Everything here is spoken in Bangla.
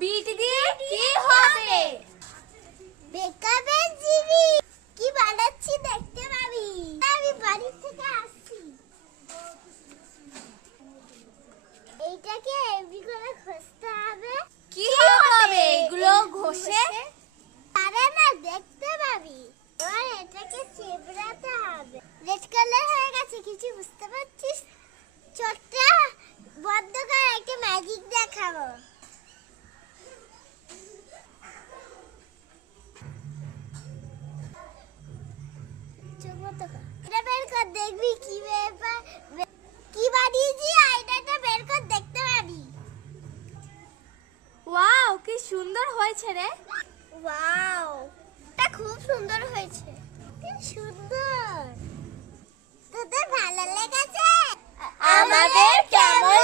বিটি দিয়ে কি হবে? বেকাবের জিবি কি বানাচ্ছি দেখতে পাবি। আমি বাড়ি থেকে আসছি। এইটাকে এমনি করে ঘষতে হবে। কি হবে এগুলো ঘষে? আরে না, দেখতে পাবি। এবার এটাকে চেবড়াতে হবে। রেড কালার হয়ে গেছে, কিছু বুঝতে পারছিস? চোখটা বন্ধ কর, একটা ম্যাজিক দেখাবো। চোখ বন্ধ কর, এটা বের কর, দেখবি কি ব্যাপার। কি বানিয়েছি আয়নাটা বের কর, দেখতে পাবি। ওয়াও, কি সুন্দর হয়েছে রে। ওয়াও, এটা খুব সুন্দর হয়েছে। কি সুন্দর। তোদের ভালো লেগেছে? আমাদের কেমন